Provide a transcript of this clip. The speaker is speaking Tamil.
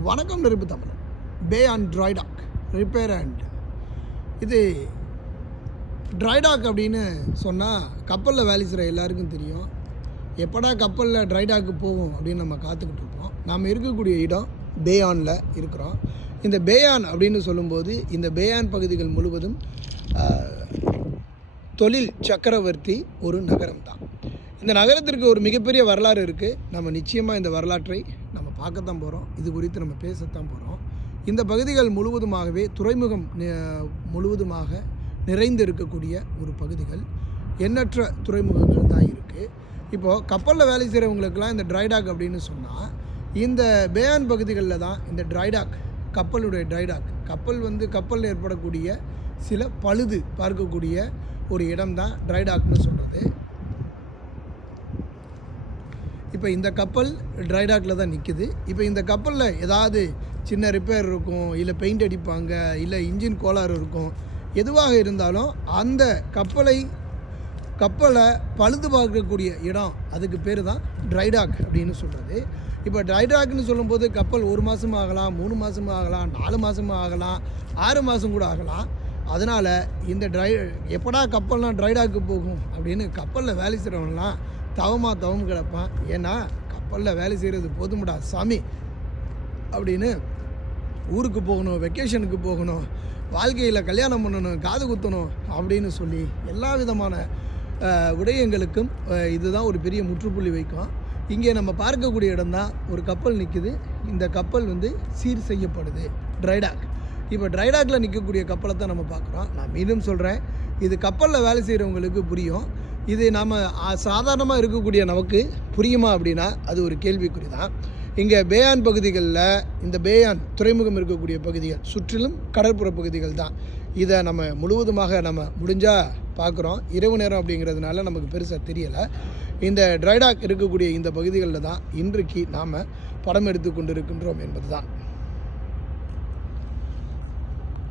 வணக்கம் நெருப்பு தமிழ் பே அண்ட் ட்ராய்டாக் ரிப்பேர் அண்ட். இது ட்ரைடாக் அப்படின்னு சொன்னால் கப்பலில் வேலை செய்கிற எல்லாருக்கும் தெரியும். எப்படா கப்பலில் ட்ரைடாக்கு போகும் அப்படின்னு நம்ம காத்துக்கிட்டு இருப்போம். நாம் இருக்கக்கூடிய இடம் பேயானில் இருக்கிறோம். இந்த பேயான் அப்படின்னு சொல்லும்போது இந்த பேயான் பகுதிகள் முழுவதும் தொழில் சக்கரவர்த்தி ஒரு நகரம் தான் இந்த நகரத்திற்கு ஒரு மிகப்பெரிய வரலாறு இருக்குது நம்ம நிச்சயமாக இந்த வரலாற்றை பார்க்கத்தான் போகிறோம் இது குறித்து நம்ம பேசத்தான் போகிறோம் இந்த பகுதிகள் முழுவதுமாகவே துறைமுகம் முழுவதுமாக நிறைந்து இருக்கக்கூடிய ஒரு பகுதிகள். எண்ணற்ற துறைமுகங்கள் தான் இருக்குது இப்போது கப்பலில் வேலை செய்கிறவங்களுக்கெல்லாம் இந்த ட்ரைடாக் அப்படின்னு சொன்னால் இந்த பேயான் பகுதிகளில் தான் இந்த ட்ரைடாக் கப்பலுடைய ட்ரைடாக் கப்பல் வந்து கப்பலில் ஏற்படக்கூடிய சில பழுது பார்க்கக்கூடிய ஒரு இடம் தான் ட்ரைடாக்னு சொல்கிறது இப்போ இந்த கப்பல் ட்ரைடாக்கில் தான் நிற்குது இப்போ இந்த கப்பலில் ஏதாவது சின்ன ரிப்பேர் இருக்கும் இல்லை பெயிண்ட் அடிப்பாங்க இல்லை இன்ஜின் கோளாறு இருக்கும் எதுவாக இருந்தாலும் அந்த கப்பலை கப்பலை பழுது பார்க்கக்கூடிய இடம் அதுக்கு பேர் தான் ட்ரைடாக் அப்படின்னு சொல்கிறது இப்போ ட்ரைடாக்னு சொல்லும்போது கப்பல் ஒரு மாதம் ஆகலாம் மூணு மாதம் ஆகலாம் நாலு மாதம் ஆகலாம் ஆறு மாதம் கூட ஆகலாம். அதனால் இந்த ட்ரை எப்படா கப்பல்லாம் ட்ரைடாக்கு போகும் அப்படின்னு கப்பலில் வேலை செய்கிறவங்களாம் தவமாக தவம் கிடப்பான். ஏன்னா கப்பலில் வேலை செய்கிறது போதும்டா சாமி. அப்படின்னு ஊருக்கு போகணும் வெக்கேஷனுக்கு போகணும் வாழ்க்கையில் கல்யாணம் பண்ணணும் காது குத்தணும் அப்படின்னு சொல்லி எல்லா விதமான விடயங்களுக்கும் இதுதான் ஒரு பெரிய முற்றுப்புள்ளி வைக்கும். இங்கே நம்ம பார்க்கக்கூடிய இடம்தான் ஒரு கப்பல் நிற்குது இந்த கப்பல் வந்து சீர் செய்யப்படுது. ட்ரைடாக் இப்போ ட்ரைடாக்கில் நிற்கக்கூடிய கப்பலை தான் நம்ம பார்க்குறோம். நான் மீண்டும் சொல்கிறேன் இது கப்பலில் வேலை செய்கிறவங்களுக்கு புரியும். இது நம்ம சாதாரணமாக இருக்கக்கூடிய நமக்கு புரியுமா அப்படின்னா அது ஒரு கேள்விக்குறி தான் இங்கே பேயான் பகுதிகளில் இந்த பேயான் துறைமுகம் இருக்கக்கூடிய பகுதிகள் சுற்றிலும் கடற்புற பகுதிகள் தான். இதை நம்ம முழுவதுமாக நம்ம முடிஞ்சால் பார்க்குறோம் இரவு நேரம் அப்படிங்கிறதுனால நமக்கு பெருசாக தெரியலை. இந்த ட்ரைடாக் இருக்கக்கூடிய இந்த பகுதிகளில் தான் இன்றைக்கு நாம் படம் எடுத்து கொண்டு இருக்கின்றோம் என்பது தான்